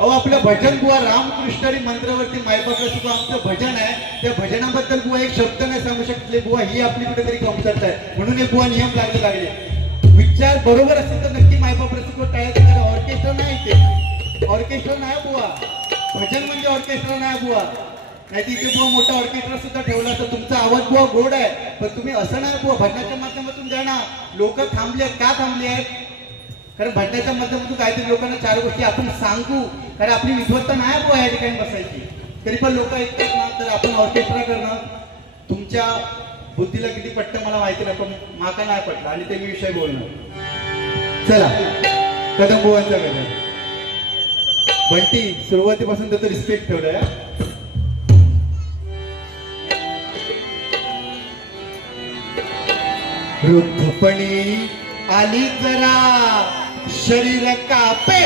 अहो आपलं भजन बुवा रामकृष्ण मंत्रावरती मायबापला सुद्धा आमचं भजन आहे. त्या भजनाबद्दल बुवा एक शब्द नाही सांगू शकले. बुवा ही आपली कुठेतरी कमतरता आहे, म्हणून हे बुवा नियम लागले. विचार बरोबर असेल तर नक्की मायबापला सुद्धा टाळायचं. कारण ऑर्केस्ट्रा नाही, ते ऑर्केस्ट्रा नाही बुवा. भजन म्हणजे ऑर्केस्ट्रा नाही बुवा. नाही तिथे बुवा मोठा ऑर्केस्ट्रा सुद्धा ठेवला तर तुमचा आवाज बुवा गोड आहे, पण तुम्ही असं नाही बुवा भजनाच्या माध्यमातून जाणार. लोक थांबले आहेत, का थांबले आहेत? कारण भजनाच्या माध्यमातून काहीतरी लोकांना चार गोष्टी आपण सांगू. कारण आपली विद्वत्ता नाही बुवा या ठिकाणी बसायची. तरी पण लोक ऐकतात ना. तर आपण ऑर्केस्ट्रा करणं तुमच्या बुद्धीला किती पटतं मला माहिती नाही, पण माका नाही पटलं आणि ते मी विषय बोलणार. चला कदम बुवांचा गजर. बंटी सुरुवातीपासून त्याचं रिस्पेक्ट ठेवलंय. वृद्धपणी आली जरा शरीर कापे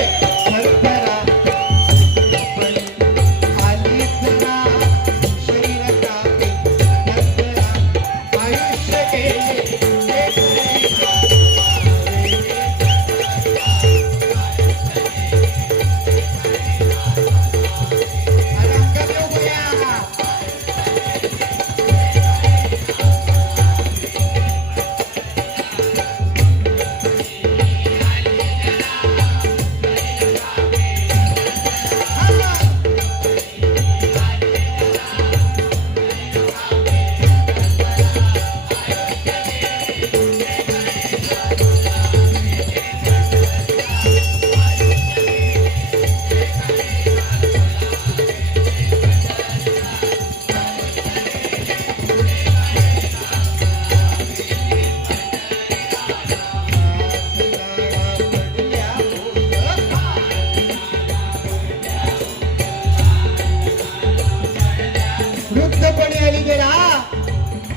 थरथरा. आली जरा शरीर कापे थरथरा. आयुष्य गेले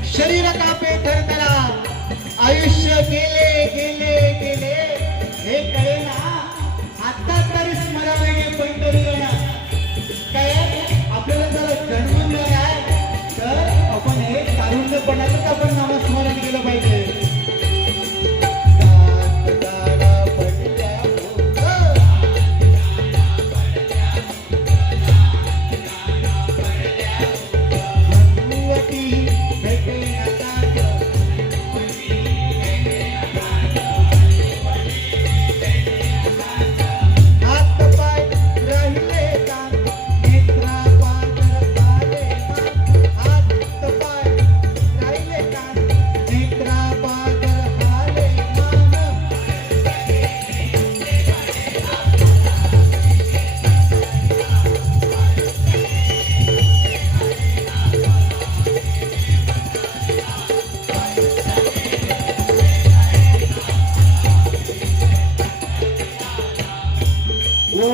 शरीर कापे थरथरा. आयुष्य गेले गेले गेले हे कळे ना. आता तरी स्मरण कोणतरी काय आपल्याला जर जन्म मिळाला तर आपण हे कारुण्यपणाचं आपण नामस्मरण केलं पाहिजे.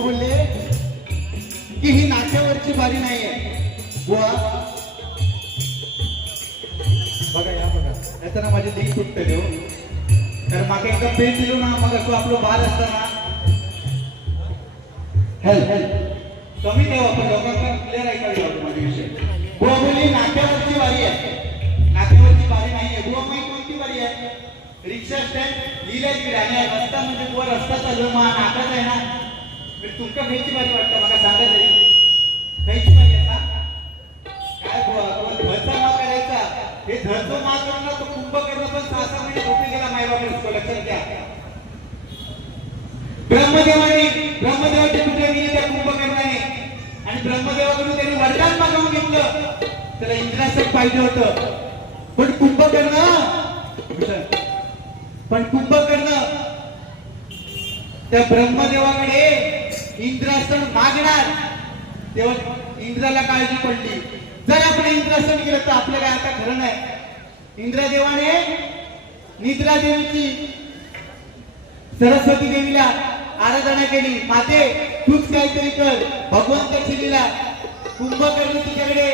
बोलले की ही नाट्यावरची बारी नाहीये बुवा. बघा या बघा याचा माझी लिंक तुटते देऊ. तर मागे एकदा पेन दिलो ना मग तो आपलं बाल असताना हेल्प कमी देऊ आपण लोकांना क्लिअर ऐकायला माझा विषय. बुवा बोलली नाट्यावरची बारी आहे. नाट्यावरची बारी नाहीये बुवा. माहिती कोणती बारी आहे? रिक्षा स्टँड लिहिलंय तिकडे आणि रस्ता म्हणजे बुवा रस्ता चालू मा नाटक आहे ना. तुमच्या खायची बारी वाटतं मला सांगा तरी. खायची बारी आहे काय बुवा धडचा माग करायचा. हे धडचं माग करणं तो कुंभकर्ण पण 6-6 महिने झोपी गेला मायबाप. लक्षात घ्या. ब्रह्मदेवाचे कुठे गेले त्या कुंभकर्णाने आणि ब्रह्मदेवाकडून त्यांनी वरदान मागवून घेतलं. त्याला इंद्रासन पाहिजे होतं. पण कुंभकर्ण त्या ब्रह्मदेवाकडे इंद्रासन मागणार तेव्हा इंद्राला काळजी पडली. जर आपण इंद्रासन केलं तर आपलं काय आता खरं नाही. इंद्रदेवाने निद्रा देवीची सरस्वती देवीला आराधना केली. माते तूच काहीतरी कर. भगवंत लिहिला कुंभकर्ण तिच्याकडे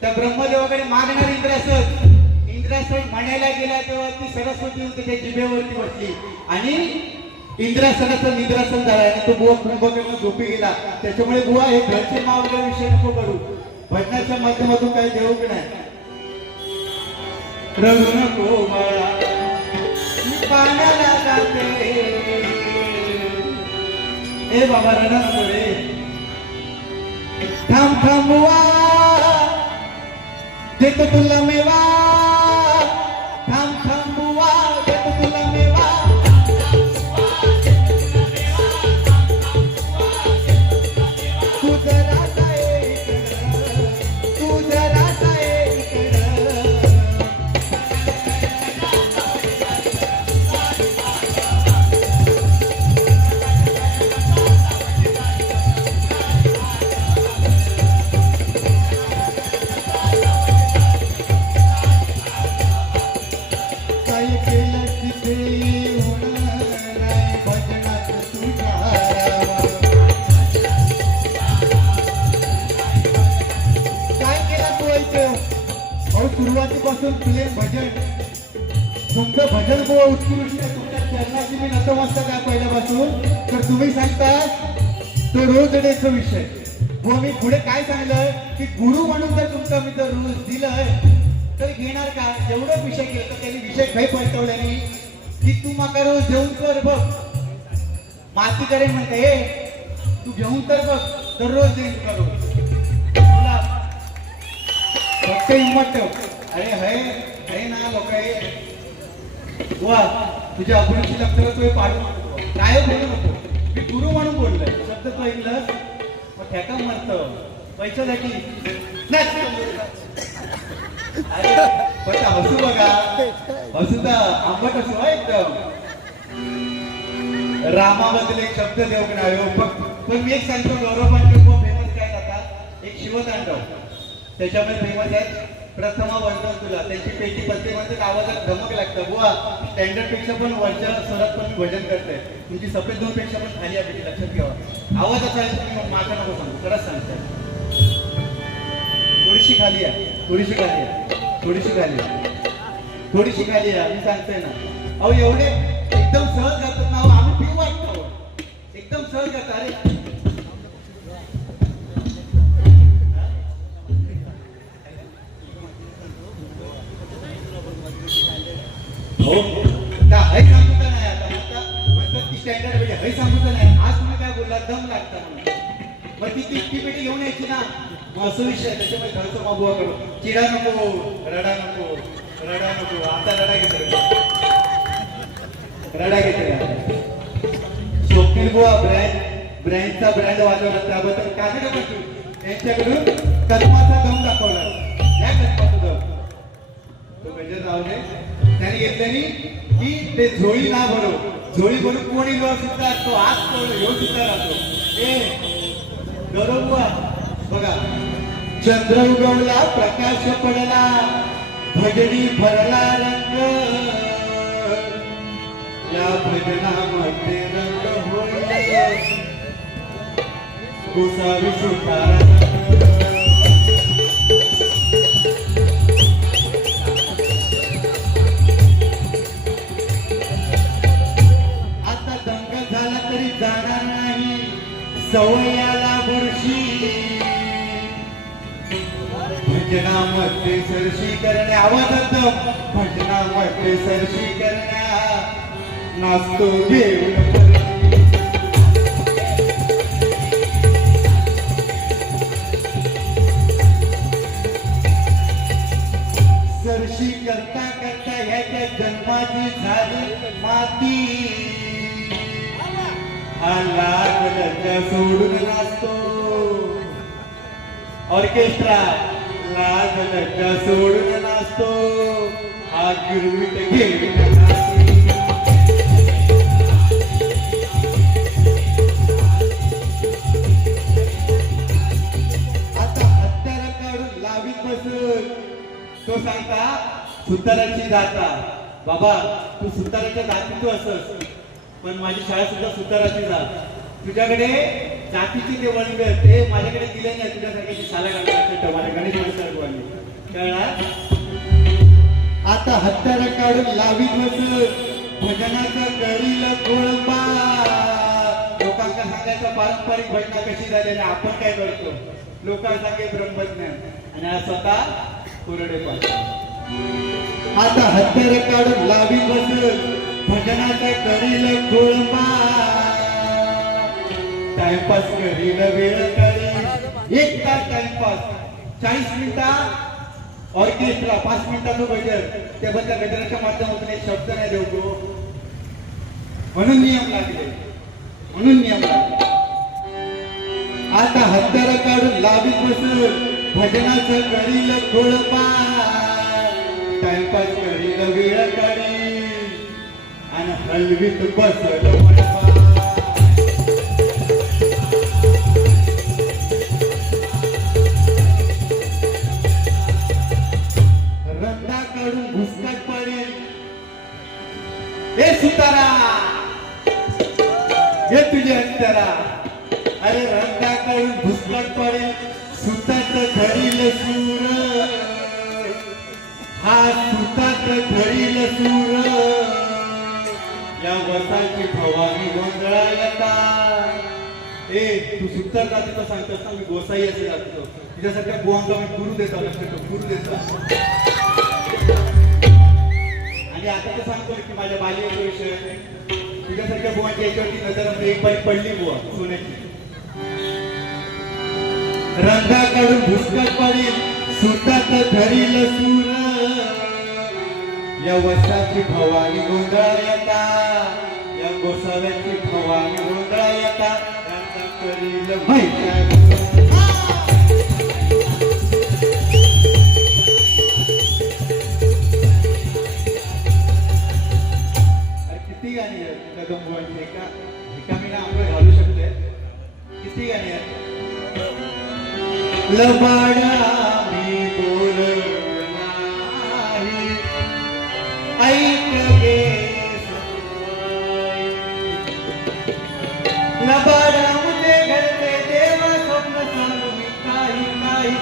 त्या ब्रह्मदेवाकडे मागणार इंद्रासन म्हणायला गेला तेव्हा ती सरस्वती त्याच्या जिभेवरती बसली आणि इंद्रासनाचं निद्रासन झालं आणि तो बुवा कुंभकर्ण झोपी गेला. त्याच्यामुळे बुवा हे घरचे मावल्या विषय नको करू. भजनाच्या माध्यमातून काही देऊ की नाही. रंग नको मला पाण्याला जाते हे बाबा रणा रे. थांब थांबवा देतो तुला मेवा, थांब थांबवा देतो तुला मेवा, तू जरा तू जरा काय केलं तिथे होणार नाही भजनात तुझ्या काय केलं तू ऐकं अहो सुरुवातीपासून तुले भजन तुमचं भजन बुवा उत्कृष्ट तुमच्या चरणाची मी नतमस्तक आहे पहिल्यापासून तर तुम्ही सांगता तो रोज डेचा विषय बुवा मी पुढे काय सांगलं की गुरु म्हणून जर तुमचा मी जर रोज दिलंय तर घेणार का एवढं विषय केलं तर त्यांनी विषय काही पलटवल्याने की तू माका रोज घेऊन कर बघ माती करेन म्हणते हे तू घेऊन तर बघ दररोज देईन करू तुला फक्त हिंमत ठेव अरे हय ना लोक वा तुझ्या अभिरुची लक्षणं तू पाडू नको काय बोलू नको मी गुरु म्हणून बोललोय शब्द तो ऐकलं मग ठेका मरतो पैशासाठी अरे पण हसू बघा हसू तर आंबट हसू एकदम रामाबद्दल एक शब्द देऊ नाही पण मी एक सांगतो गौरवांचे खूप फेमस काय जातात एक शिवतांडव त्याच्यामध्ये फेमस आहे प्रथमा वंदन तुला त्यांची पेटी प्रत्येकामध्ये आवाजात धमक लागतं बुवा स्टँडर्ड पेक्षा पण वरच्या स्वरात पण मी भजन करते तुमची सफेद दोन पेक्षा पण खाली आहे लक्षात ठेवा आवाज असा आहे तुम्ही माझा नको सांगू खरंच सांगताय थोडीशी खाली आहे थोडीशी खाली आहे थोडीशी खाली आहे थोडीशी खाली आहे मी सांगतोय ना अहो एवढे एकदम सहज करतात ना आम्ही पिऊ वाटतो एकदम सहज करतात अरे हो का हे सांगू का नाही आता म्हणतात की स्टँडर्ड म्हणजे हे सांगू का नाही आज तुम्ही काय बोलला दम लागता म्हणून मग ती पेटी घेऊन यायची ना असं विषय त्याच्यामुळे घरचं मागुवा करू चिडा नको रडा नको रडा नको आता रडा घेतो रडा घेतो स्वप्नील बुवा ब्रँडचा ब्रँड वाजवला त्याबद्दल काय नको तू यांच्याकडून कदमाचा दम दाखवला या कदमाचा दम तो म्हणजे जाऊ दे त्याने घेतल्याने की ते झोळी ना भरो झोळी भरून कोणी सुद्धा असतो आज तो ह्यो सुद्धा राहतो ए गौरव बुवा बघा चंद्र उगवला प्रकाश पडला भजनी भरला रंग या भजनामध्ये रंग होईल गोसावी सुतारा आता दंग झाला तरी जाणार नाही सवयाला बुरशी भजनामध्ये सरशी करण्या आवाजात भजनामध्ये सरशी करण्या नाचतो घेऊन सरशी करता करता ह्याच्या जन्माची झाली माती हा लागल्या सोडून नाचतो ऑर्केस्ट्रा लागल्या सोडून नाचतो हा गिरवीट घेऊन आता हत्यार काढून लावीत बसून तो सांगता सुताराची जाता बाबा तू सुताराच्या जाती तू असस पण माझी शाळा सुद्धा सुताराची जात तुझ्याकडे जातीचे ते वळंग ते माझ्याकडे दिले नाही तुझ्यासारख्याची शाळा काढण्यासाठी माझ्या गणेश मास्टर बोलले कळणार आता हत्यार काढून लावीत बसून भजनाचं करील गोळंबा लोकांना सांगायचं पारंपरिक भजना कशी झालेली आपण काय करतो लोकांसारखे ब्रह्मज्ञान आणि आज स्वतः कोरडे पाहतो आता हत्यार काढून लावीत बसून भजनाचं करील गोळंबा टाइमपास करील वेळ करी एक तास टाइमपास, 40 मिनिटा ऑर्केस्ट्रा, 5 मिनिटाचं गजर, त्या बद्दल गजराच्या माध्यमातून एक शब्द नाही देऊ. म्हणून नियम लागले, म्हणून नियम लागले. आता हत्यार काढून लावीत बसून भजनाचं करील खोळपार, टाइमपास करील वेळ काढी आणि हलवीत बसल मनपार. रंगा काढून घुसकाट पाडेल हे सुतारा, हे तुझे अंतरा. अरे रंगा काढून घुसकाट पाडेल सुतात धरील सूर, हा सुतात धरील सूर. या वसाची भवानी गोंधळा येता. ए तू सुतार जाते तो सांगतोस ना, मी गोसाई असे जातो. तुझ्यासारख्या बुवांना मी गुरु देतो, गुरु देतो. आणि आता तर सांगतो की माझ्या बाल्याचा विषय, तुझ्यासारख्या बुवांच्या याच्यावरती नजर एक बाई पडली बुवा सोन्याची. रंगा काढून भुसकाट पाडील सुतात धरील सूर, या वसाची भवानी गोंधळा येता, या गोसाव्याची भवानी गोंधळा येता. रंगा करील किती गाणी आहेत कदम बुवांची, एका मी ना आपण घालू शकते. किती गाणी आहेत. लबाडा मी बोलत नाही, ऐक गे लबाडा मुझे घडते देव स्वप्न सांगू मी काही काही.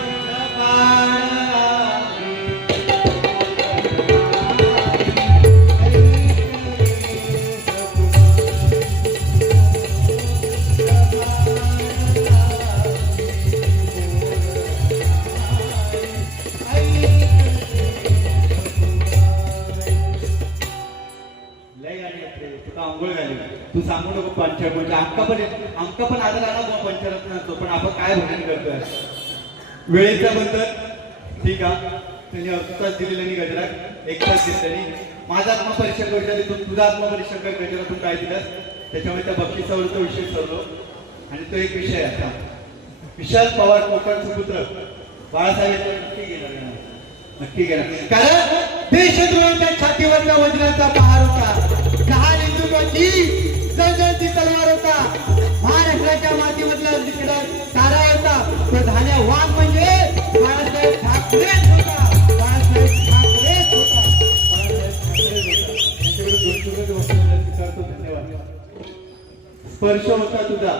तू सांगू नको पंचायत म्हणजे आमका पण आदर आला बुवा पंचरत्न असतो, पण आपण काय भजन करतोय वेळेच्या बद्दल. ठीक आहे, त्यांनी अर्धाच दिलेलं गजरात, एक तास दिलेली. माझा आत्मपरीक्षण गजरातून, तुझा आत्मपरीक्षण कर गजरातून काय दिलं, त्याच्यामुळे त्या बक्षिसावर तो विषय ठरलो. आणि तो एक विषय आता विशाल पवार कोकणचे पुत्र बाळासाहेब नक्की गेला, नक्की गेला. कारण देशद्रोहाच्या छातीवरच्या वज्राचा पहार होता, जहाल हिंदुत्वाची जळजळती तलवार होता, महाराष्ट्राच्या मातीमधला तारा होता. तो धान्या वाघ म्हणजे बाळासाहेब ठाकरेच होता, बाळासाहेब ठाकरेच होता, बाळासाहेब ठाकरेच होता. धन्यवाद. स्पर्श होता तुझा,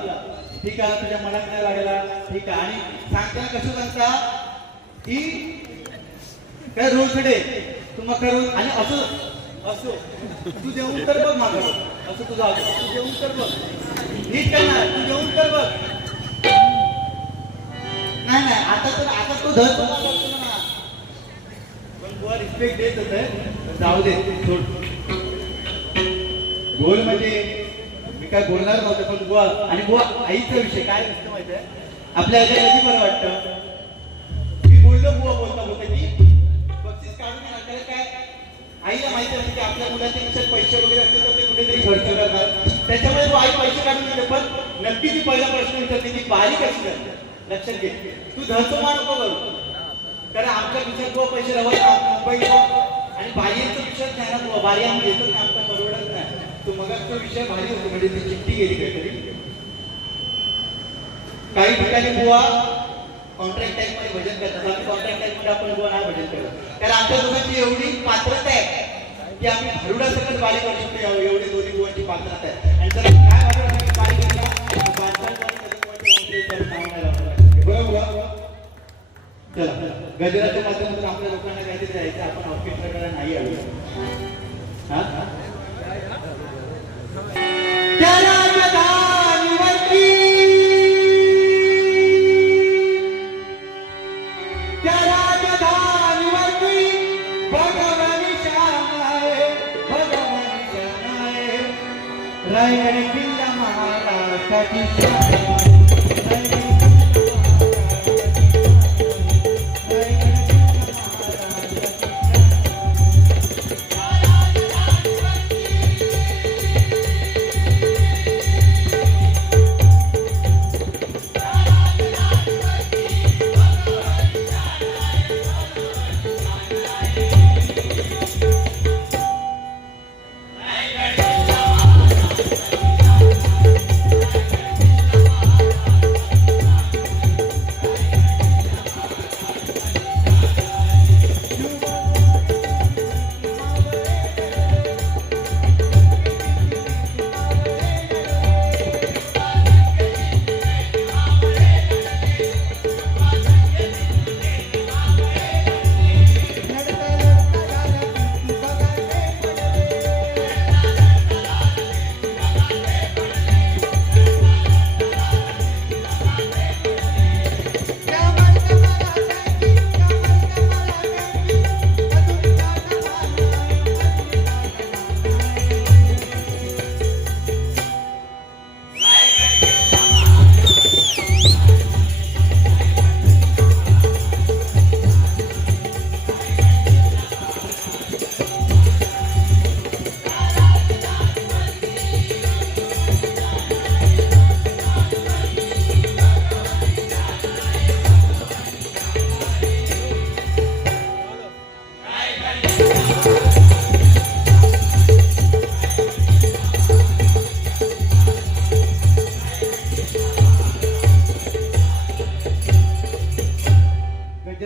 ठीक आहे, तुझ्या मनात नाही लागला, ठीक आहे. आणि सांगताना कसं सांगता की काय रोजडे तुम्हा करून आणि असं असो तू जेवून तर बघ मागं असं तुझं असं तू जेवून तर बघ, नीट करणार तू जेवून तर बघ. नाही आता तो धर पण बुवा रिस्पेक्ट देत होते, जाऊ दे सोड. बोल म्हणजे मी काय बोलणार नव्हतं, पण बुवा आणि बुवा आईचा विषय काय नसतं माहिती आहे आपल्या ह्याच्या कधी बरं वाटतं. मी बोललो बुवा बोलता की बक्षीस काढून आपल्याला काय आईला माहिती असते की आपल्या मुलाच्या विषयात पैसे वगैरे असते तर ते कुठेतरी खर्च करणार, त्याच्यामुळे आई पैसे काढून देते. पण नक्की ती पहिला प्रश्न विचारते की बारी कशी करते. लक्षात घे, तू धरसोमा नको करू, कारण आमच्या विषयात बुवा पैसे रवत मुंबई आणि बारीचा विषय नाही ना बुवा, बारी आम्ही घेतच नाही, आमचा परवडत नाही. तो मग तो विषय भारी होतो, म्हणजे ती चिठ्ठी गेली काहीतरी. काही ठिकाणी बुवा कॉन्ट्रॅक्ट टाईप मध्ये भजन करतात, आम्ही कॉन्ट्रॅक्ट टाईप मध्ये आपण बुवा नाही भजन करत, कारण आमच्या दोघांची एवढी पात्रता आहे की आम्ही भारुडा सकट बारी करू शकतो, एवढी दोन्ही बुवांची पात्रता आहे. आणि जर काय भारुडा बारी केला बरोबर. चला गजराच्या माध्यमातून आपल्या लोकांना काहीतरी द्यायचं, आपण ऑर्केस्ट्राकडे नाही आलो. रायगड किल्ला महाराष्ट्राची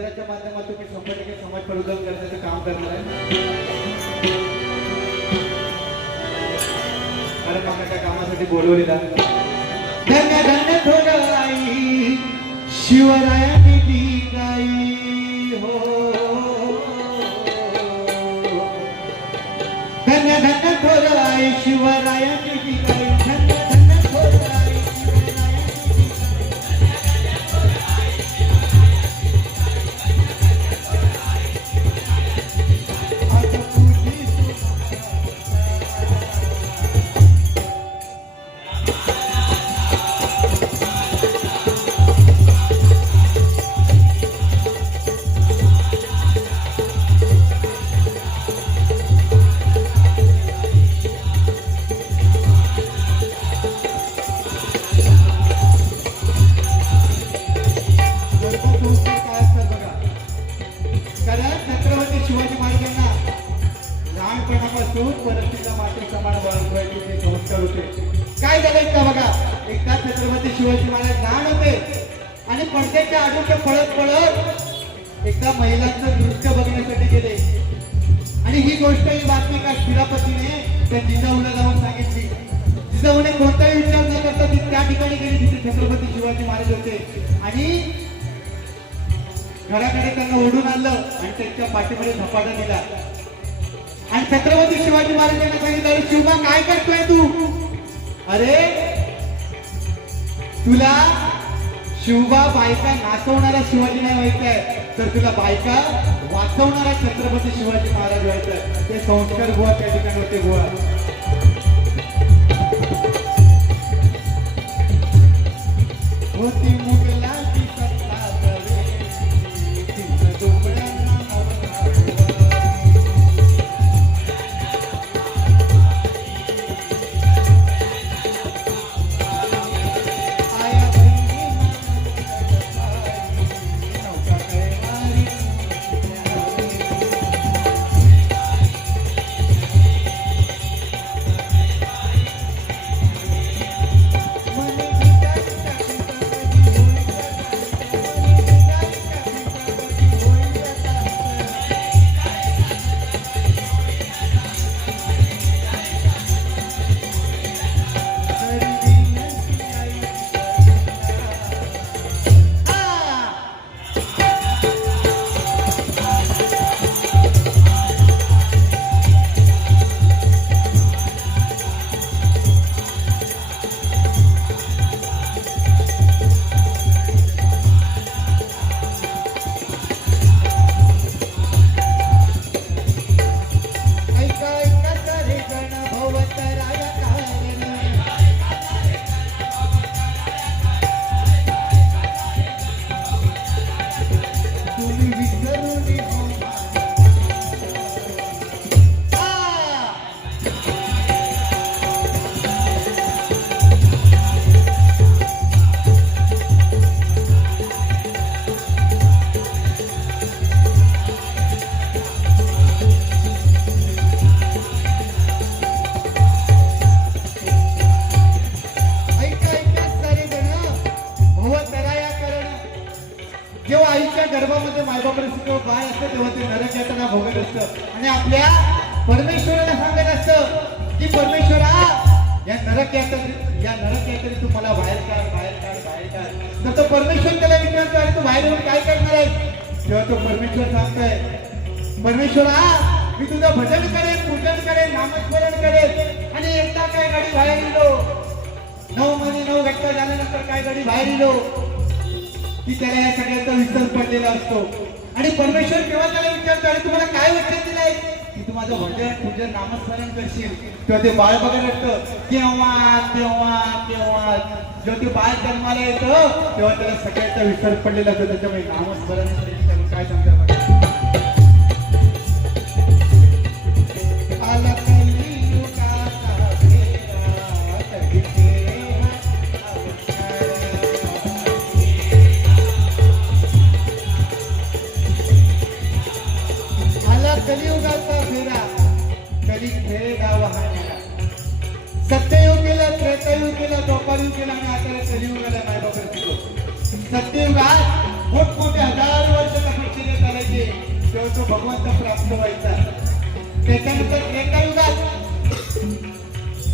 मंदिराच्या माध्यमातून मी 100% समाज प्रबोधन करण्याचं काम करणार आहे. अरे मला त्या कामासाठी बोलवलेला. धन्य धन्य थोर आई शिवरायाची ती गाई हो. धन्य धन्य थोर आई शिवरायाची ती गाई. धन्य धन्य थोर आई परतीचा मात्र समान वाढवायचे ते संस्कार होते. काय झालं का बघा, एकदा छत्रपती शिवाजी महाराज लहान होते आणि पडद्याच्या आडूच्या पळत पळत एकदा महिलांचं नृत्य बघण्यासाठी गेले आणि ही गोष्ट ही बातमी का शिरापतीने त्या जिजाऊला जाऊन सांगितली. जिजाऊने कोणताही विचार न करता ती त्या ठिकाणी गेली जिथे छत्रपती शिवाजी महाराज होते आणि घराकडे त्यांना ओढून आणलं आणि त्यांच्या पाठीमध्ये झपाटा दिला आणि छत्रपती शिवाजी महाराजांना सांगितलं, शिवबा काय करतोय तू? अरे तुला शिवबा बायका नाचवणारा शिवाजी नाही व्हायचंय, तर तुला बायका वाचवणारा छत्रपती शिवाजी महाराज व्हायचंय. ते संस्कार बुवा त्या ठिकाणी होते बुवा. होती मुघलाची सत्ता गवे, तिथं डोंगरांना जेव्हा आईच्या गर्भामध्ये मायबापाला बाळ असतं तेव्हा ते नरक यातना भोगत असतं आणि आपल्या परमेश्वराला सांगत असतं की परमेश्वरा या नरक यातरी तू मला बाहेर काढ बाहेर काढ बाहेर काढ. तर तो परमेश्वर त्याला विचारतो आणि तू बाहेर येऊन काय करणार आहे? तेव्हा तो परमेश्वर सांगतोय, परमेश्वरा मी तुझं भजन करेन, पूजन करेन, नामस्मरण करेन. आणि एकदा काय गाडी बाहेर इलो, 9 महिने 9 घंटा झाल्यानंतर काय गाडी बाहेर इलो की त्याला या सगळ्याचा विसर पडलेला असतो. आणि परमेश्वर तेव्हा त्याला विचारतो, आणि तुम्हाला काय वचन दिलंय की तू माझं भजन पूजन नामस्मरण करशील. तेव्हा ते बाळ बघत असतं, केव्हा केव्हा केव्हा जेव्हा ते बाळ जन्माला येतं तेव्हा त्याला सगळ्याचा विसर पडलेला असतो. त्याच्यामुळे नामस्मरण काय सांगतात कलियुगाचा फेरा कली खेळा वाहण्याला. सत्ययुग केला, त्रेतायुग केला, द्वापारयुग केला आणि आता कलियुगाला मायबाप शिकवतो. सत्ययुगात मोठमोठे 1000 वर्ष तो भगवंत प्राप्त व्हायचा. त्याच्यानंतर त्रेतायुगात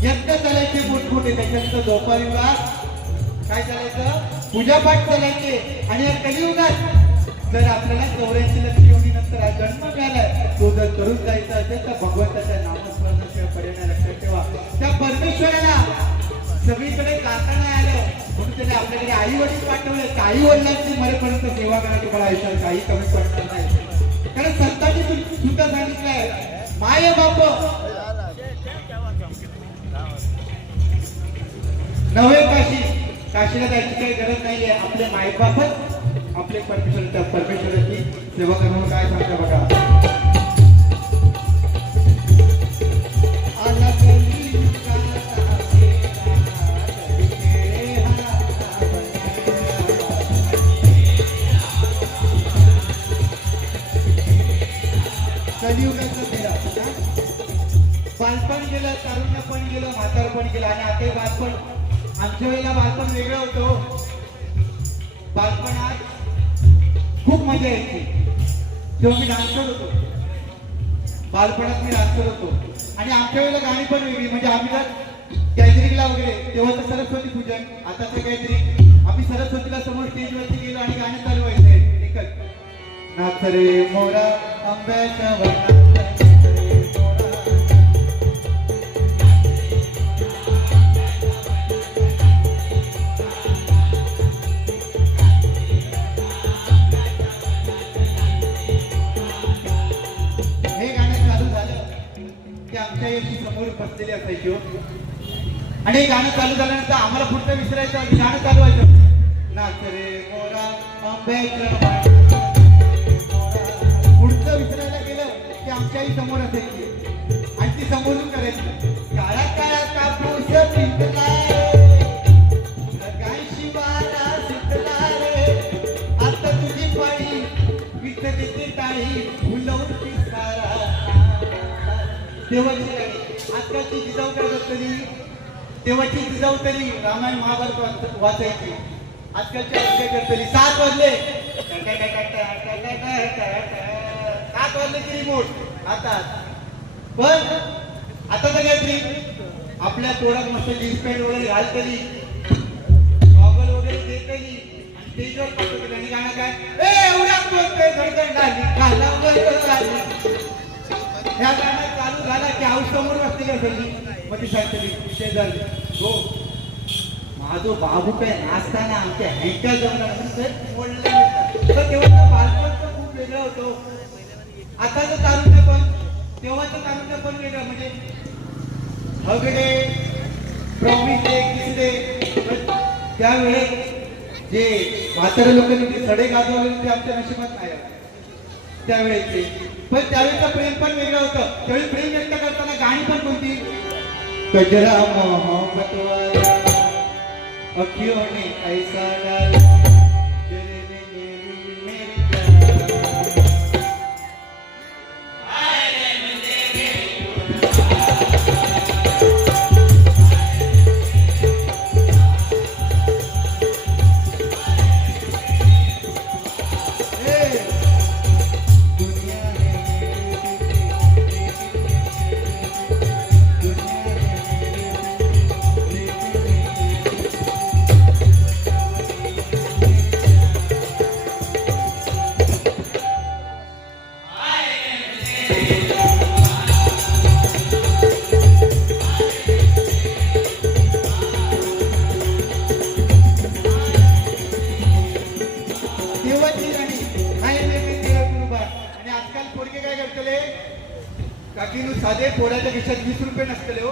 यज्ञ चालायचे मोठमोठे. त्याच्यानंतर द्वापारयुगात काय चालायचं, पूजापाठ चालायचे. आणि या कलियुगात जर आपल्याला 84 लक्ष योनीनंतर हा जन्म मिळालाय, तो जर करून जायचा असेल तर भगवंताच्या नामस्मरणाशिवाय पर्याय. लक्षात ठेवा, त्या परमेश्वराला सगळीकडे जाता नाही आलं म्हणून त्याने आपल्याकडे आई वडील पाठवले. आई वडिलांची मरेपर्यंत सेवा करा, तुम्हाला आयुष्यात काही कमी पडणार नाही. कारण संतांनी सुद्धा सांगितलंय, माय बाप नवे काशी. काशीला जायची काही गरज नाहीये. आपले मायबापच आपले परमेश्वराची सेवा करून काय सांगता बघा. कलियुगाचं दिला बालपण गेलं, तारुण्य पण गेलं, म्हातारपण गेलं. आणि आता बालपण, आमच्या वेळेला बालपण वेगळं होतं. बालपणात खूप मजा यायची. जेव्हा मी डान्सर होतो, बालपणात मी डान्सर होतो. आणि आमच्या वेळेला गाणी पण वेगळी. म्हणजे आम्ही जर गॅदरिंगला वगैरे, तेव्हा तर सरस्वती पूजन, आताचं गॅदरिंग, आम्ही सरस्वतीला समोर स्टेजवरती गेलो आणि गाणं चालू व्हायचं एकच, नाच रे मोरा आंब्याच्या वनात. आमच्या याची समोर बसलेली असायची. आणि हे गाणं चालू झाल्यानंतर आम्हाला पुढचं विसरायचं, गाणं चालू व्हायचं, नाच रे मोरा आंब्याच्या. पुढचं विसरायला गेलं की आमच्याही समोर असायची आणि ती समोरून करायची, काळा काळा कापूस पिंपला काय शिवाला सुटला रे, आता तुझी पाळी विसरली टाळी फुलवून पिसारा. तेव्हाची गाणी. आजकालची जिजाऊ काय करतली, तेव्हाची जिजाऊ तरी रामायण महाभारत वाचायची. आजकालची आई काय करतली, 7 वाजले 7 वाजले की रिमोट हातात. पण आता तर काहीतरी आपल्या तोडात मस्त जीन्स पॅन्ट वगैरे घालतली, गॉगल वगैरे देतली आणि स्टेजवर पाठवतली. आणि गाणं काय, एवढ्या बोलतोय धडधड आली. ह्या गाणं चालू झाला की हाऊस समोर बसली का सगळी. मग ती सांगतली शेजारी, हो माझो बाबू काय नाचताना आमच्या हँका जाऊन तर तेव्हा बालपण खूप वेगळं होतं. आताचं तारुण्य पण, तेव्हाचं तारुण्य पण वेगळं. म्हणजे हगडे प्रॉमिस डे, किस डे, त्यावेळेस जे म्हातारे लोकांनी जे सडे गाजवले ते आमच्या नशिबात नाही त्यावेळेचे. पण त्यावेळेचं प्रेम पण वेगळं होतं. त्यावेळी प्रेम व्यक्त करताना गाणी पण कोणती, कजरा मोहब्बत वाला अखियों ने ऐसा डाला तेरे ने मेरी मेरी साधे पोराच्या खिशात 20 रुपये नसतले हो.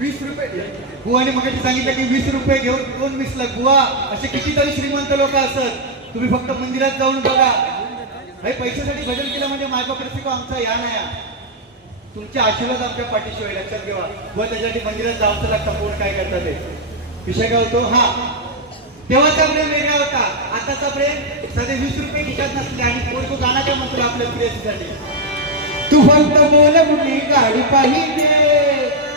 20 रुपये बुवाने मग सांगितलं की 20 रुपये घेऊन कोण मिसला बुवा. असे कितीतरी श्रीमंत लोक असत. तुम्ही फक्त मंदिरात जाऊन बघा. भाई पैशासाठी भजन केलं म्हणजे मायबाप रसिको आमचा या नाही. तुमचे आशीर्वाद आमच्या पाठीशी होईल, लक्षात ठेवा. व त्याच्यासाठी मंदिरात जाऊन लागतं. कोण काय करतात ते विषय काय होतो. हा तेव्हाचा प्रेम वेगळा होता. आताचा प्रेम साधे 20 रुपये खिशात नसले आणि कोण तो गाणं काय म्हणतो आपल्या प्रियसीसाठी. तू फक्त बोल कुठली गाडी पाहिजे,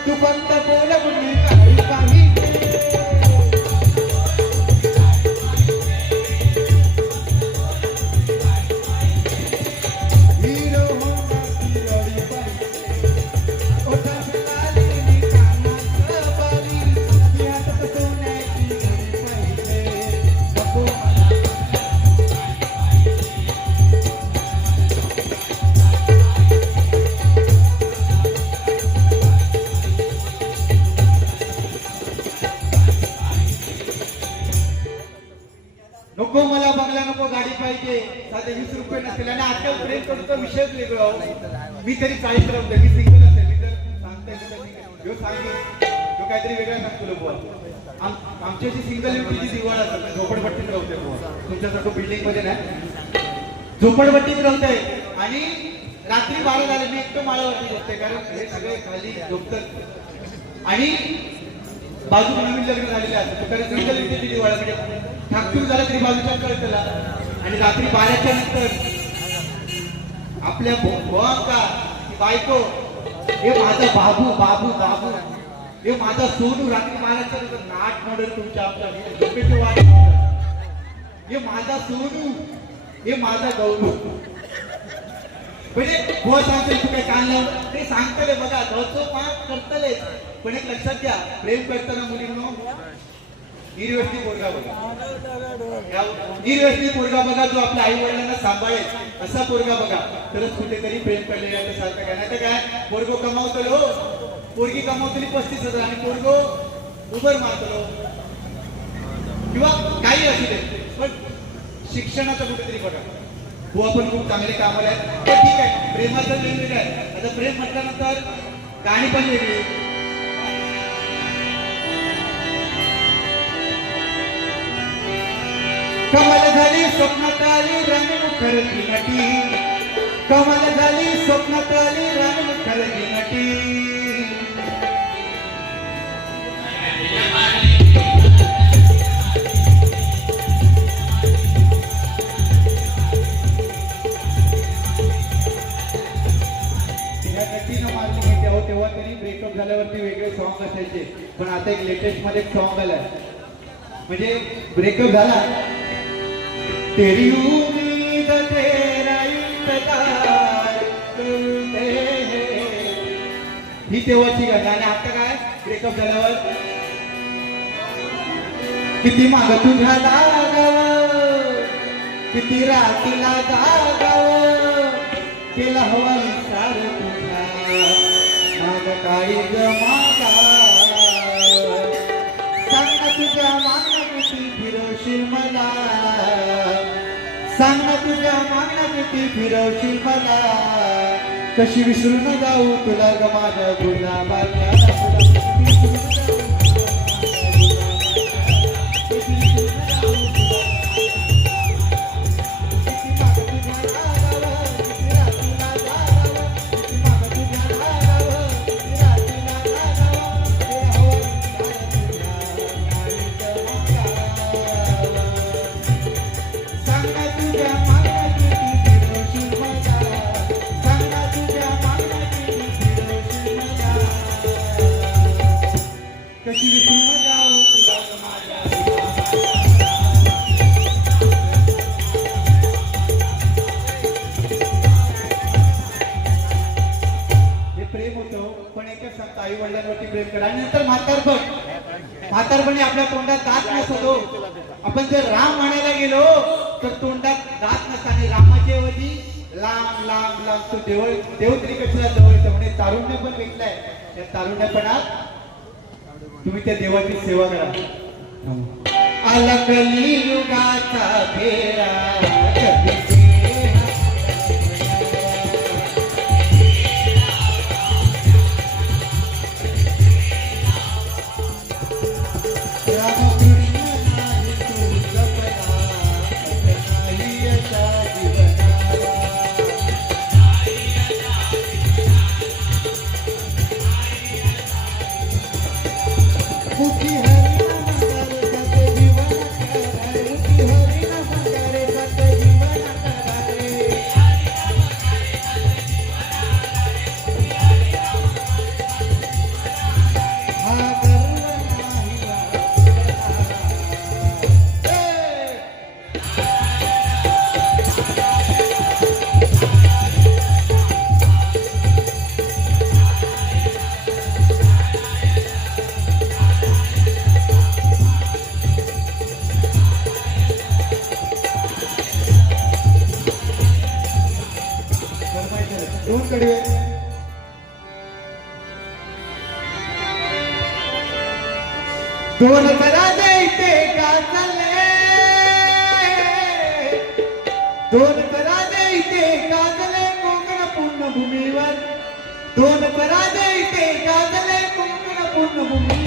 तू फक्त बोल कुठली गाडी पाहिजे. नको मला बंगला नको गाडी पाहिजे साधे 20 रुपये नसेल आणि आजकाल प्रेम करतो विषयच वेगळा हो. मी तरी 40 रमते मी सिंगल असेल मी तर सांगते ह्यो काहीतरी वेगळा सांगतो बुवा आमची अशी सिंगल युटीची दिवाळ असतात झोपडपट्टीत राहते बुवा तुमच्यासारखं बिल्डिंग मध्ये नाही झोपडपट्टीत राहते आणि रात्री 12 झाले मी एकटं माळावरती बसते कारण हे सगळे खाली झोपतात आणि बाजू नवीन लग्न झालेले असतात कारण सिंगल युटीची दिवाळ म्हणजे ठाकूर झाला तरी बाजूच्या कळतला आणि रात्री 12च्या नंतर आपल्या भोंका बायको हे माझा बाबू बाबू बाबू हे माझा सोनू रात्री 12च्या नंतर नाट मॉडेल तुमच्या आमच्या झोपेचे वाट हे माझा सोनू हे माझा गौरू म्हणजे हो सांगते तू काय कान लावून ते सांगतले बघा घरचो पाठ करतले पण एक लक्षात घ्या प्रेम करताना मुलींनो निर्व्यसनी पोरगा बघा निर्व्यसनी पोरगा बघा जो आपल्या आई वडिलांना सांभाळेल असा पोरगा बघा तरच कुठेतरी प्रेम पडलेलं सारखं काय नाही तर काय पोरगो कमावतलो पोरगी कमावतली 35,000 आणि पोरगो उबर मारतलो किंवा काही असू दे पण शिक्षणाचं कुठेतरी बघा हो आपण खूप चांगले कामाला आहेत पण ठीक आहे प्रेमाचं वेगवेगळं आहे आता प्रेम म्हटल्यानंतर गाणी पण वेगळी कमाल झाली स्वप्नात आली रणमुखरती नटी कमाल झाली स्वप्नात आली रणमुखरती नटी तेव्हा तरी ब्रेकअप झाल्यावरती वेगळे सॉंग असायचे पण आता एक लेटेस्ट मध्ये सॉंग आलाय म्हणजे ब्रेकअप झाला तेरी उम्मीद तेरा इंतजार ही तेव्हाची गाणी आणि आता काय ब्रेकअप झाल्यावर किती माग तुझ्या लागाव किती रातीला जागाव केला हवा सार तुझ्या माग काही मागा सांग ना तुझ्या मागण्या किती फिरवशील मला सांग ना तुझ्या मागण्या किती फिरवशील मला कशी विसरून जाऊ तुला ग माझ्या गुलाबाच्या कशी विसरून जाऊ तुला हे प्रेम होतं पण एकच सांगतं आई वडिलांवरती प्रेम करा आणि नंतर म्हातारपणी आपल्या तोंडात दात नसतो आपण जर राम म्हणायला गेलो तर तोंडात दात नसता आणि रामाच्या ऐवजी लांब लांब लांब तो देव तरी कशाला जवळ म्हणजे तारुण्य पण भेटलाय त्या तारुण्यपणात तुम्ही त्या देवाची सेवा करा आला कलियुगाचा फेरा दोन करा देते का चले दोन करादे इथे गाजले कोकण पूर्णभूमीवर, दोन करादे इथे गाजले कोकण पूर्णभूमीवर.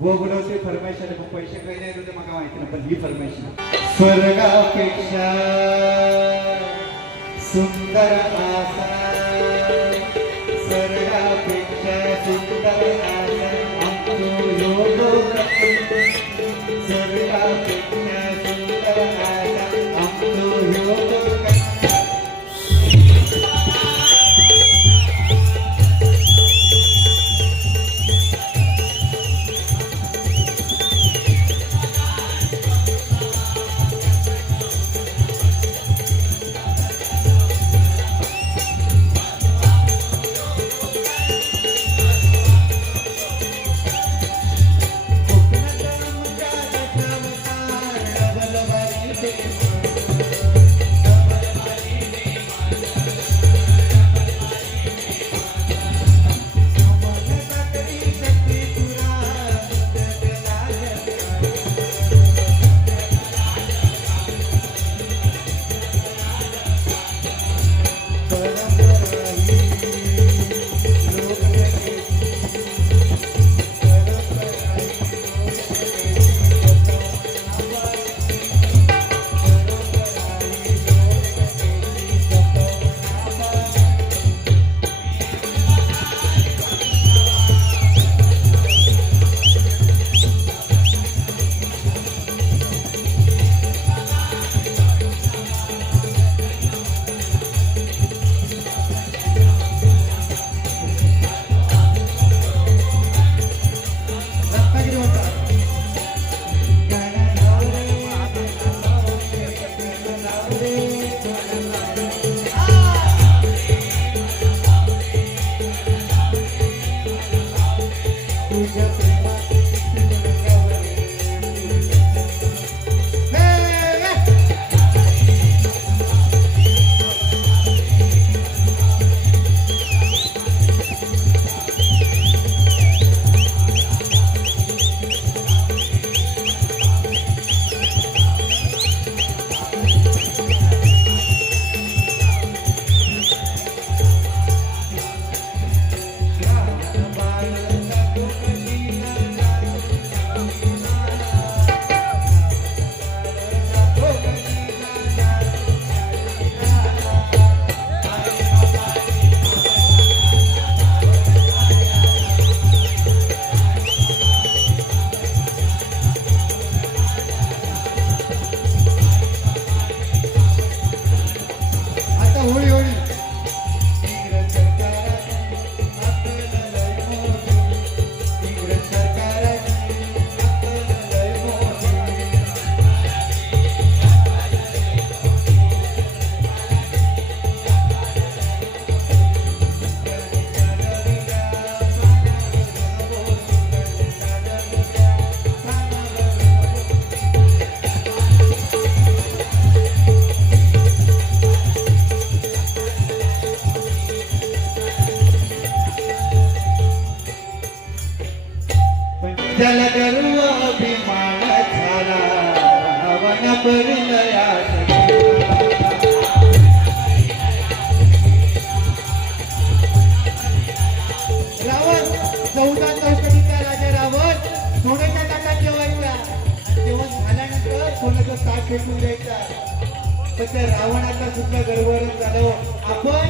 वो बोलवते फरमाईश आले मग पैसे काही नाही होते मला माहिती नाही पण ही फरमाईश स्वर्गापेक्षा सुंदर आसा, स्वर्गापेक्षा सुंदर आसा आमचो योग, स्वर्गापेक्षा सुंदर आसा आमचो योग. द्यायचा. तर त्या रावणाचा सुद्धा गर्वरून झालं. आपण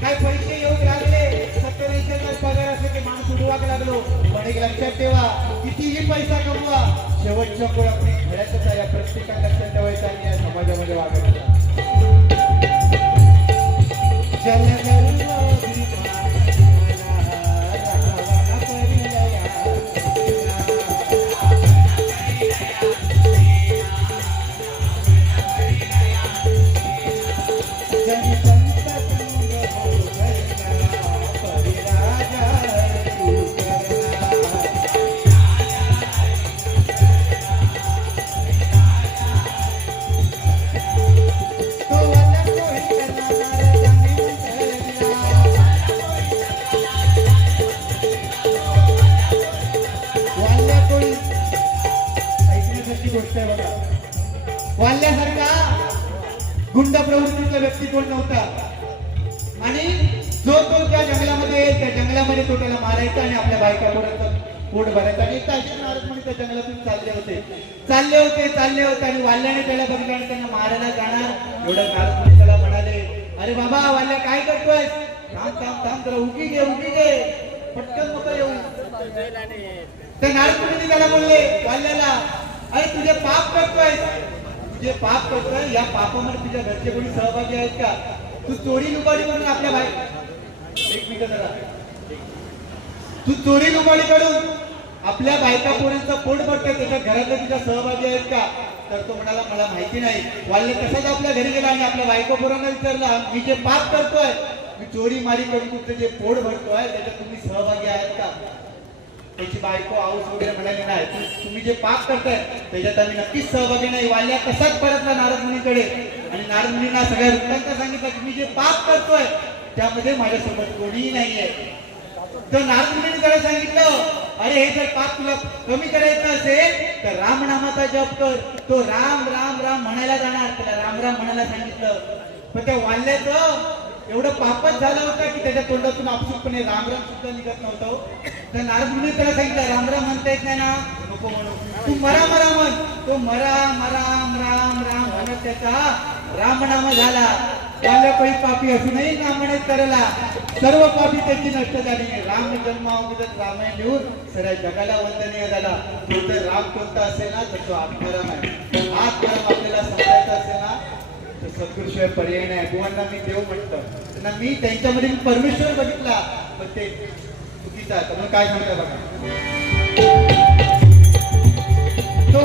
काय पैसे येऊन लागले, 70-80,000 पगार असले की माणूस उडवाक लागलो. पण एक लक्षात ठेवा, कितीही पैसा कमवा, शेवटच्या कोण आपली घरातच आहे. या प्रत्येकाला लक्षात ठेवायचं आणि या समाजामध्ये वागायचं. वाल्यासारखा गुंड प्रवृत्तीचा व्यक्ती कोण नव्हता. आणि जो तो त्या जंगलामध्ये येईल, त्या जंगलामध्ये तो त्याला मारायचा आणि आपल्या बायका पोट भरायचा. आणि नारद मुनी त्या जंगलातून चालले होते आणि वाल्याने त्याला बघितलं आणि त्यांना मारायला जाणार. एवढं नारद मुनी त्याला म्हणाले, अरे बाबा वाल्या काय करतोय, थांब जरा उगी घे पटकन नको येऊ. तर नारद मुनी त्याला बोलले वाल्याला, अरे तुझे पाप करतोय, या पापामध्ये तुझ्या घरचे कोणी सहभागी आहेत का? तू चोरी लुबाडी करून आपल्या तू चोरी लुबाडी करून आपल्या बायका पोरांचा पोट भरतोय, त्याच्या घरातले तुझ्या सहभागी आहेत का? तर तो म्हणाला मला माहिती नाही. वाल्य तसाच आपल्या घरी गेला आणि आपल्या बायका पोरांना विचारला, मी जे पाप करतोय, मी चोरी मारी करून तुमचं जे पोट भरतोय त्याच्यात तुम्ही सहभागी आहेत का? त्याची बायको आऊस वगैरे म्हणाली नाही, तुम्ही जे पाप करताय त्याच्यात आम्ही नक्कीच सहभागी नाही. वाल्या तसाच परतला नारद मुनीकडे आणि नारद मुनींना सगळ्या वृत्तांत सांगितलं की मी जे पाप करतोय त्यामध्ये माझ्यासोबत कोणीही नाहीये. तर नारद मुनीने त्याला सांगितलं, अरे हे जर पाप तुला कमी करायचं असेल तर रामनामाचा जप कर. तो राम राम राम म्हणायला जाणार, त्याला राम राम म्हणायला सांगितलं. पण त्या वाल्याचं एवढं पापच झालं होतं की त्याच्या तोंडातून आपसुकपणे रामराम सुद्धा निघत नव्हतं. तर नारद मुनी त्याला सांगितलं, रामराम म्हणता येत नाही ना, नको म्हणू, तू मरा म्हण. तो मरा राम राम म्हणत त्याचा रामनाम झाला. वाल्या काही पापी असूनही नाम म्हणत करायला सर्व पापी त्याची नष्ट झाली. राम जन्म अगोदर रामायण लिहून सगळ्या जगाला वंदनीय झाला. तो जर राम कोणता असेल ना तर तो आत्माराम आहे. आत्माराम आपल्याला समजायचा असेल ना तर सद्गुरूशिवाय पर्याय नाही. बुवांना मी देव म्हटलं, त्यांना मी त्यांच्यामध्ये परमेश्वर बघितला, पण ते चुकीचं आहे. म्हणून काय सांगता बघा, तो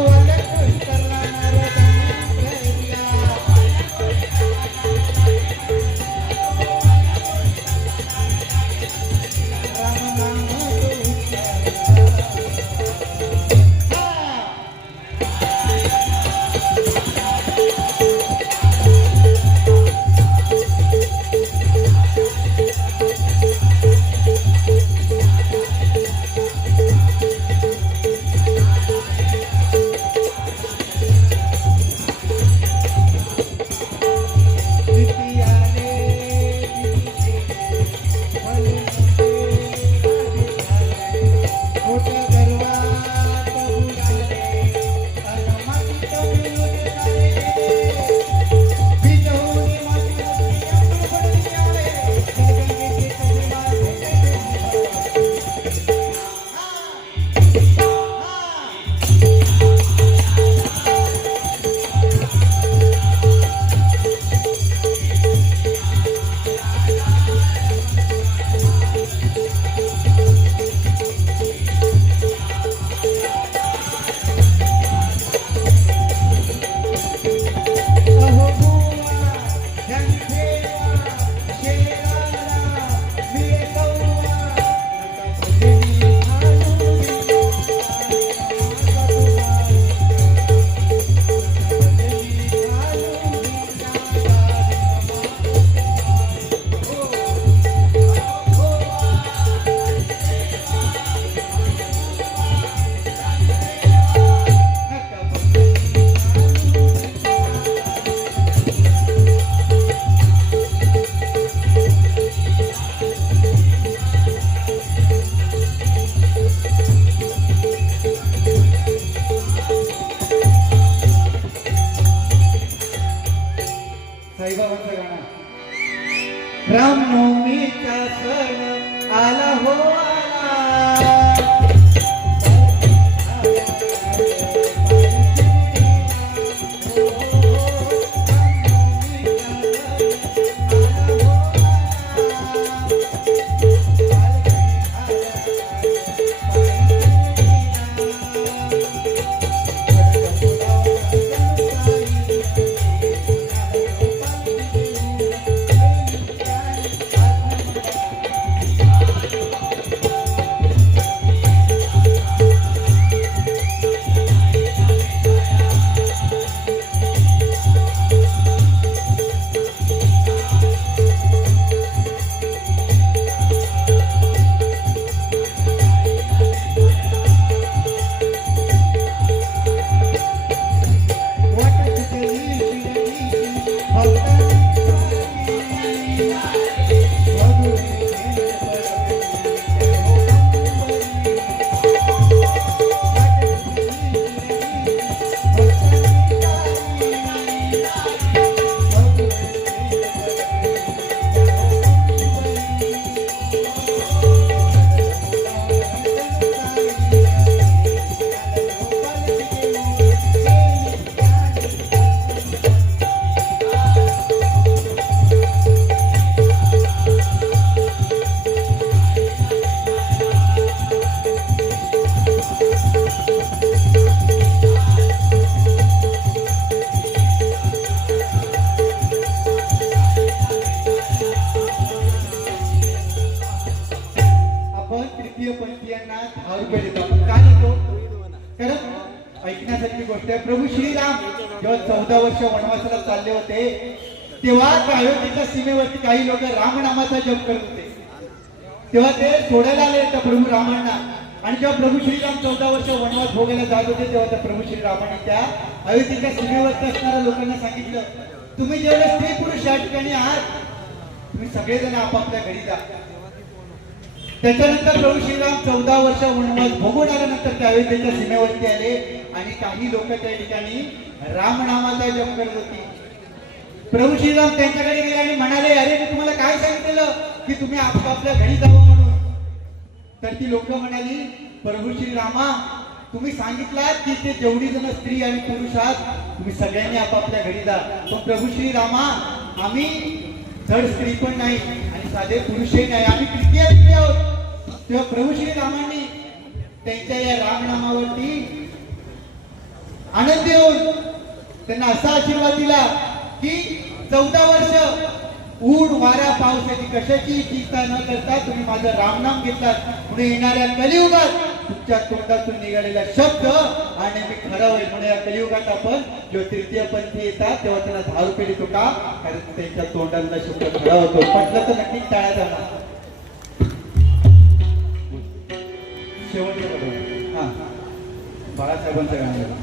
साईबाबांचं गाणं. रामनवमीचा सण आला हो आला. पंथीयांना 10 रुपये देतो. का देतो? कारण ऐकण्यासारखी गोष्ट आहे. प्रभू श्रीराम जेव्हा 14 वर्ष वनवासाला चालले होते तेव्हा अयोध्येच्या सीमेवरती काही लोक रामनामाचा जप करत होते. तेव्हा ते सोडायला आले त्या प्रभू रामांना. आणि जेव्हा प्रभू श्रीराम 14 वर्ष वनवास भोगायला जात होते तेव्हा त्या प्रभू श्रीरामांनी त्या अयोध्येच्या सीमेवरती असणाऱ्या लोकांना सांगितलं, तुम्ही जेवढे स्त्री पुरुष या ठिकाणी आहात तुम्ही सगळेजण आपापल्या घरी जा. त्याच्यानंतर प्रभू श्रीराम 14 वर्ष वनवास भोगून आल्यानंतर त्या अयोध्येच्या सीमेवरती आले आणि काही लोक त्या ठिकाणी रामनामाचा जप करत होती. प्रभू श्रीराम त्यांच्याकडे गेले आणि म्हणाले, अरे मी तुम्हाला काय सांगितलेलं की तुम्ही आपापल्या घरी जावं म्हणून. तर ती लोक म्हणाली, प्रभू श्रीरामा तुम्ही सांगितलात की ते जेवढी जण स्त्री आणि पुरुष आहात तुम्ही सगळ्यांनी आपापल्या घरी जा. पण प्रभू श्रीरामा आम्ही धड स्त्री पण नाही आणि साधे पुरुषही नाही, आम्ही तृतीय स्त्री आहोत. तेव्हा प्रभू श्रीरामांनी त्यांच्या या रामनामावरती आनंदी होऊन त्यांना असा आशीर्वाद दिला की 14 वर्ष ऊन वारा पावसाची कशाची चिंता न करता तुम्ही माझं रामनाम घेतलात म्हणून येणाऱ्या कलियुगात तुमच्या तोंडातून निघालेला शब्द आणि मी खरं होईल. म्हणून या कलियुगात आपण जेव्हा तृतीय पंथी येतात तेव्हा त्यांना 10 रुपये देतो. का? कारण त्यांच्या तोंडातला शब्द खरा होतो. पटलं तर नक्कीच टाळ्या जाणार. शेवटचं हा बाळासाहेबांचं गाणं.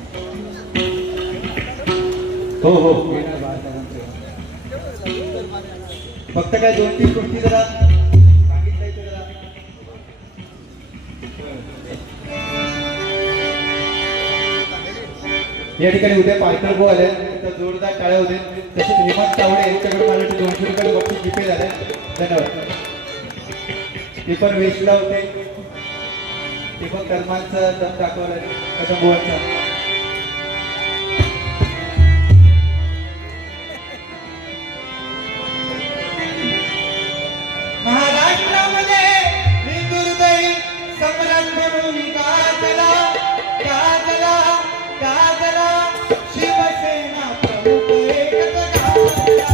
हो हो बाळासाहेबांचं फक्त काय 2-3 गोष्टी जरा सांगितलंय जरा. या ठिकाणी उद्या पायथळ गो आले तर जोरदार टाळ्या होते. तसेच हेमंत तावडे यांच्याकडे मला 200 रुपये बक्षीस जीपे झाले. धन्यवाद. ते पण वेचला होते. ते पण कर्मांचा दम दाखवलाय कदंबुवांचा. महाराष्ट्रामध्ये हिंदुहृदयी सम्राट म्हणून गाजला गाजला गाजला शिवसेना प्रमुख एकच गाजला.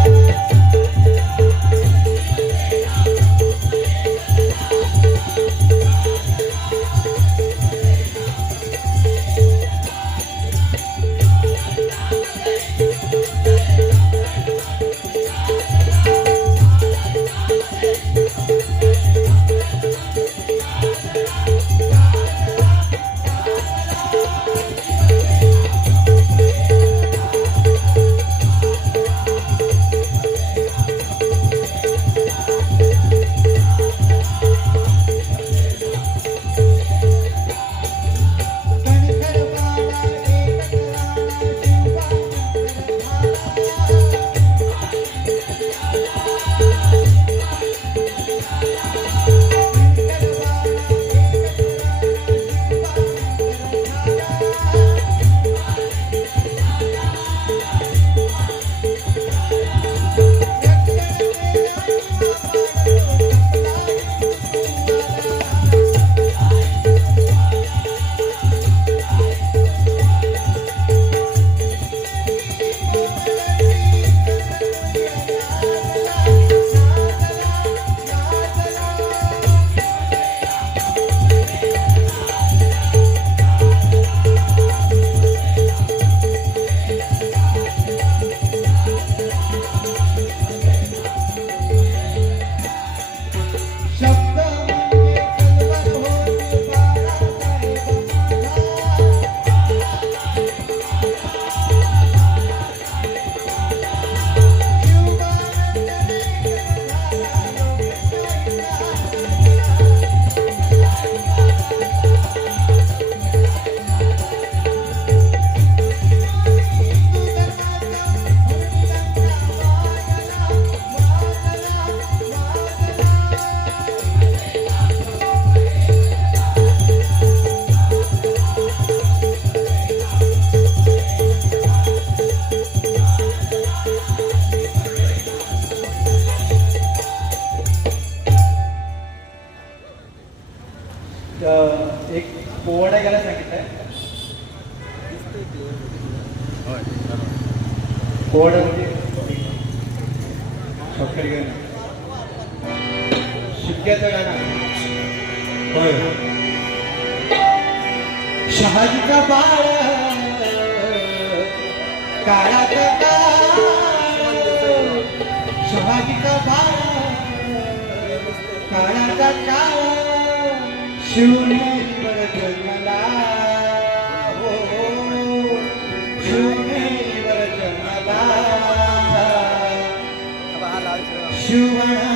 पोवाड्यामध्ये शॉर्टकट गाणं शिक्क्याचं गाणं होय. शहाजीचा बाळ काळाचा काळ, शहाजीचा बाळ काळाचा काळ, शिवनेरीवर जन्मला हो, शिवनेरीवर जन्मला शिवणा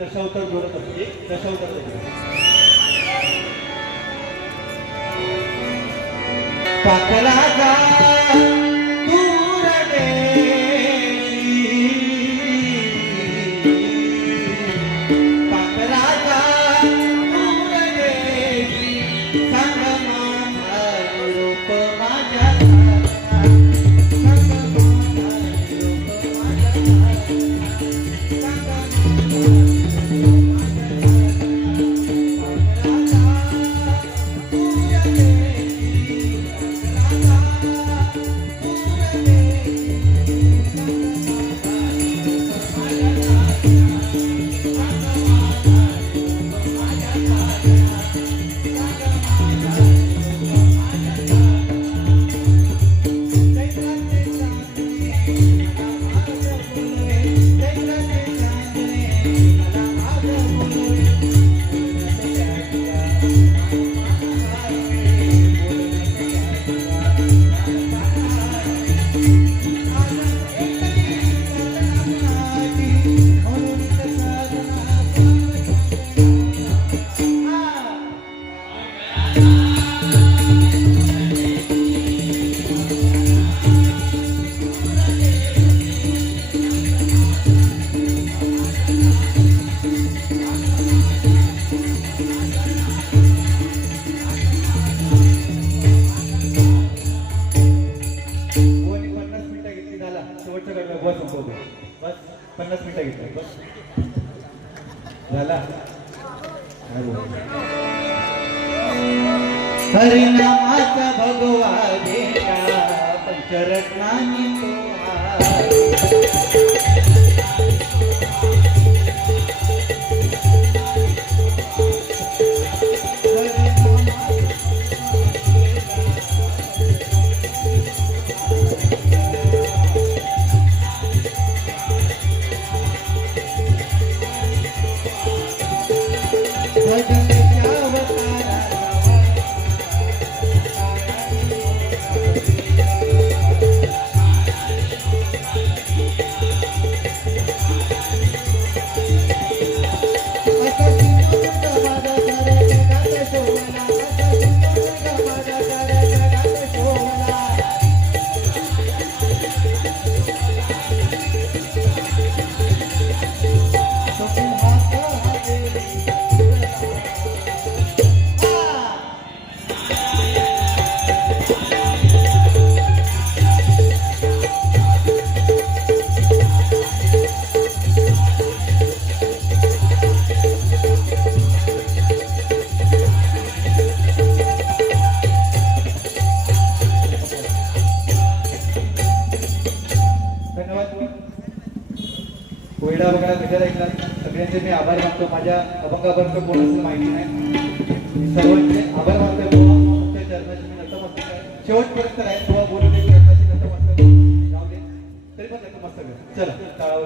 दशावतार जोडत असते. दशावतार पाकराजा दूर देशी, पाकराजा दूर देशी, सांग माझा रूप माझ्या, सांग माझा रूप बस 50 मिनिटं घेतली बस झाला. हरिनामाचा भगवा देता पंचरत्नानी तो मानतो, माझ्या अभंगाबद्दल कोणाचं माहिती नाही. सर्वांचे आभार मानतो बुवा. तुमच्या चरणाची मी नतमस्तक आहे. शेवटपर्यंत राहील बुवा, बोलू दे चरणाची नतमस्तक जाऊ दे, तरी पण नतमस्तक आहे. चला टाळावर